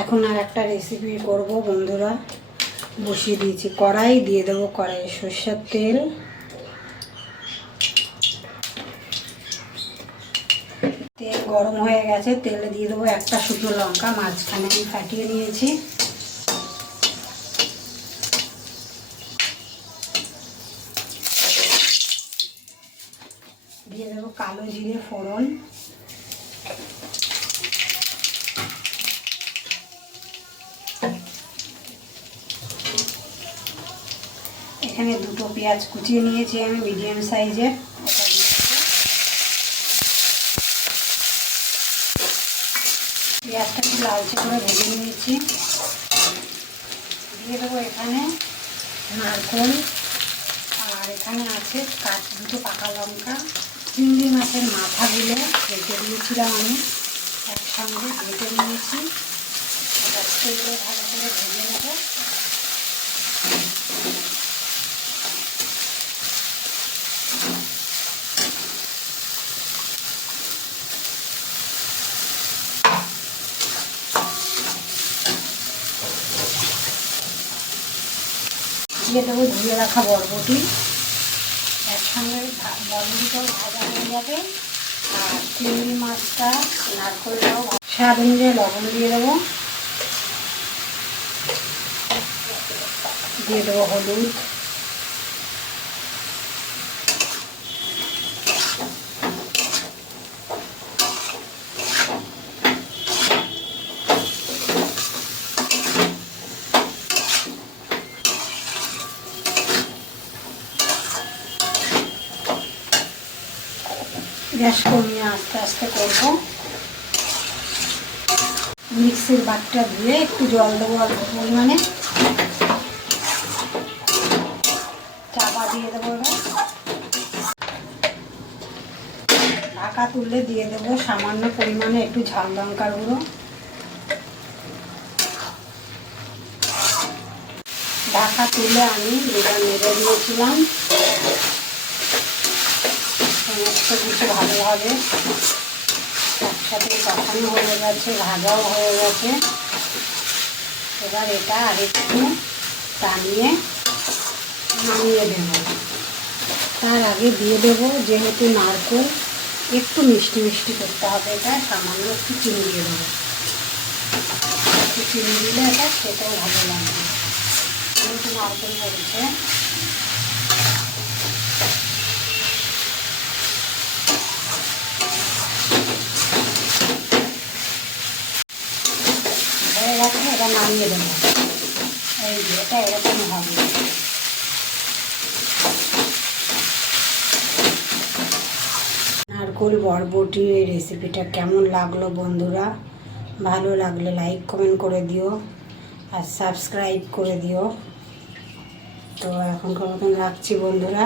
এখন আর একটা রেসিপি করব বন্ধুরা। বসিয়ে দিয়েছি কড়াই, দিয়ে দেবো কড়াইয়ে সরষের তেল। তেল গরম হয়ে গেছে, তেলে দিয়ে দেবো একটা শুকনো লঙ্কা, মাঝখানে আমি ফাটিয়ে নিয়েছি। দিয়ে দেবো কালো জিরে ফোড়ন। এখানে দুটো পেঁয়াজ কুচিয়ে নিয়েছি আমি মিডিয়াম সাইজের। পেঁয়াজটা একটু লালচে করে ভেজে নিয়েছি। দিয়ে দেবো এখানে নারকেল, আর এখানে আছে দুটো পাকা লঙ্কা, চিংড়ি মাছের মাথাগুলো রেখে দিয়েছিলাম আমি, একসঙ্গে ভেজে নিয়েছি। এটা তেলে ভালো করে ভেজে নেবো। দিয়ে দেবো ধুয়ে রাখা বরবটি, একসঙ্গে বরবটিটাও ভাজা হয়ে যাবে। আর চিংড়ি মাছটা, নারকেলটাও স্বাদ অনুযায়ী লবণ দিয়ে দেবো। দিয়ে দেবো হলুদ, গ্যাস কমিয়ে আস্তে আস্তে করবো। মিক্সির বাটটা ধুয়ে একটু জল দেবো অল্প পরিমাণে, চাপা দিয়ে দেবো। এবার ঢাকা তুলে দিয়ে দেবো সামান্য পরিমাণে একটু ঝাল লঙ্কার গুঁড়ো। ঢাকা তুলে আমি যেটা নেড়ে দিয়েছিলাম সমস্ত কিছু ভালোভাবে একসাথে কষানো হয়ে গেছে, ভাজাও হয়ে গেছে। এবার এটা আরেকটু টানিয়ে নামিয়ে দেব। তার আগে দিয়ে দেবো, যেহেতু নারকেল একটু মিষ্টি মিষ্টি করতে হবে, এটা সামান্য একটু চিনি দিয়ে দেবো। একটু চিনি দিলে এটা খেতেও ভালো লাগবে, যেহেতু নারকেল পড়েছে। হয়ে গেছে, এটা নামিয়ে দেবো। এই যে এটা এরকম হবে। নারকেল বরবটি এই রেসিপিটা কেমন লাগলো বন্ধুরা? ভালো লাগলে লাইক কমেন্ট করে দিও আর সাবস্ক্রাইব করে দিও। তো এখনকার মতন রাখছি বন্ধুরা।